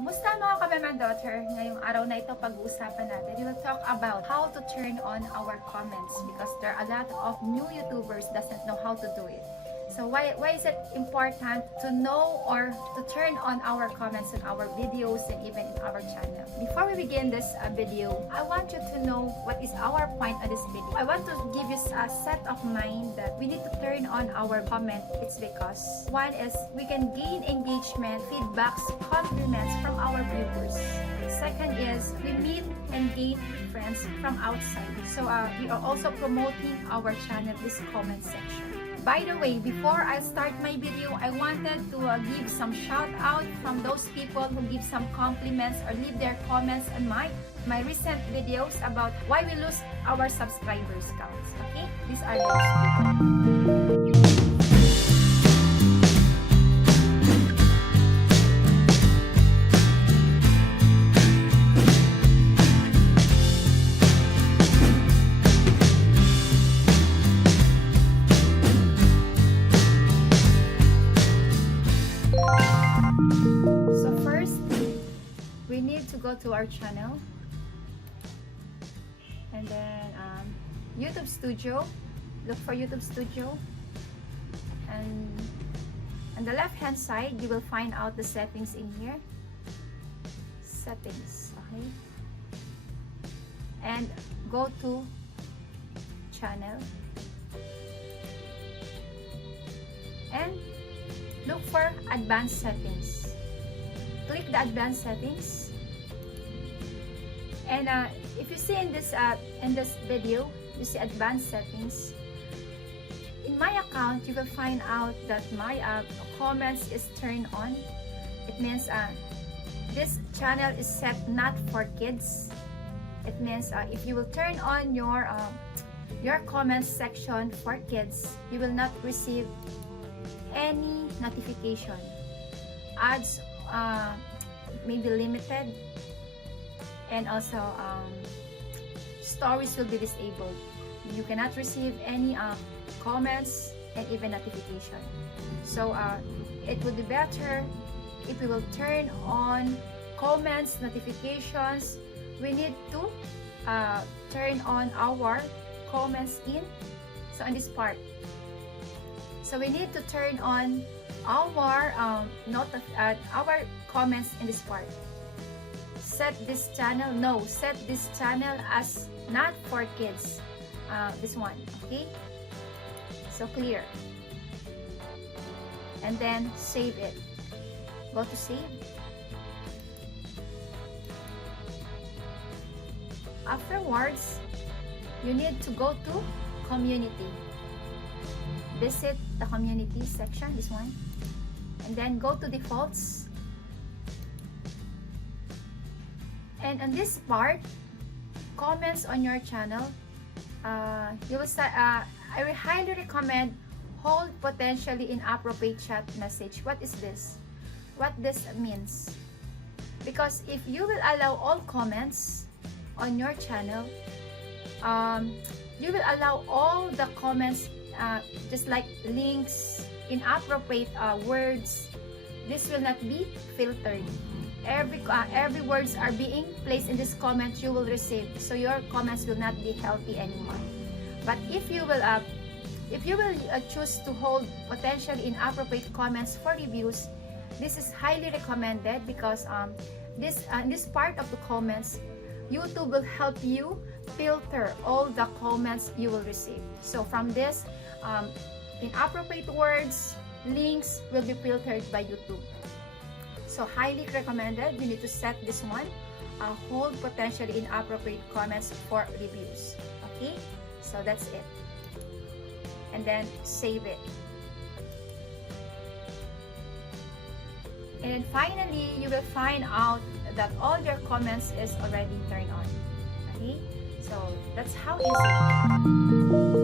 Kumusta mga kabaman daughter? Ngayong araw na ito pag-uusapan natin. We will talk about how to turn on our comments because there are a lot of new YouTubers doesn't know how to do it. So why is it important to know or to turn on our comments on our videos and even in our channel? Before we begin this video, I want you to know what is our point on this video. I want to give you a set of mind that we need to turn on our comment. It's because one is we can gain engagement, feedbacks, compliments from our viewers. Second is we meet and gain friends from outside. So we are also promoting our channel, this comment section. By the way, before I start my video, I wanted to give some shout out from those people who give some compliments or leave their comments on my recent videos about why we lose our subscribers counts. Okay, these are those people. Go to our channel and then YouTube Studio. Look for YouTube Studio, and on the left hand side you will find out the settings in here. Settings, okay, and go to channel and look for advanced settings. Click the advanced settings. And if you see in this video, you see advanced settings. In my account, you will find out that my comments is turned on. It means this channel is set not for kids. It means if you will turn on your comments section for kids, you will not receive any notification. Ads may be limited. And also stories will be disabled. You cannot receive any comments and even notification. So it would be better if we will turn on comments, notifications. We need to turn on our comments in. So on this part, so we need to turn on our our comments in this part. Set this channel as not for kids. This one, okay, so clear, and then save it. Go to save. Afterwards, you need to go to community. Visit the community section, this one, and then go to defaults. And on this part, comments on your channel, you will start, I will highly recommend hold potentially inappropriate chat message. What is this? What this means? Because if you will allow all comments on your channel, you will allow all the comments, just like links, inappropriate words. This will not be filtered. Every words are being placed in this comment you will receive, so your comments will not be healthy anymore. But if you will choose to hold potentially inappropriate comments for reviews, this is highly recommended because this part of the comments, YouTube will help you filter all the comments you will receive. So from this, inappropriate words, links will be filtered by YouTube. So highly recommended. You need to set this one, hold potentially inappropriate comments for reviews. Okay, so that's it, and then save it. And finally, you will find out that all your comments is already turned on. Okay, so that's how easy.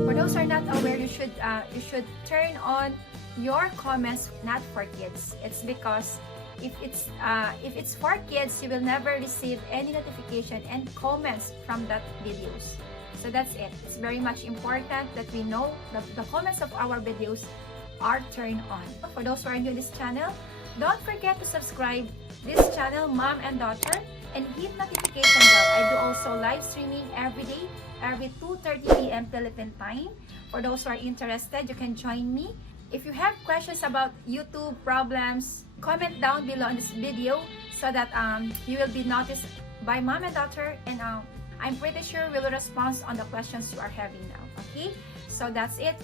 For those who are not aware, you should turn on your comments not for kids. It's because if it's for kids, you will never receive any notification and comments from that videos. So that's it. It's very much important that we know that the comments of our videos are turned on. For those who are new to this channel, Don't forget to subscribe this channel, Mom and Daughter, and hit notification bell. I do also live streaming every day, every 2:30 p.m. Philippine time. For those who are interested, you can join me. If you have questions about YouTube problems, comment down below on this video so that you will be noticed by Mom and Daughter, and I'm pretty sure we will respond on the questions you are having now. Okay, so that's it.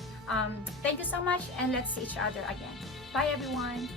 Thank you so much, and let's see each other again. Bye everyone.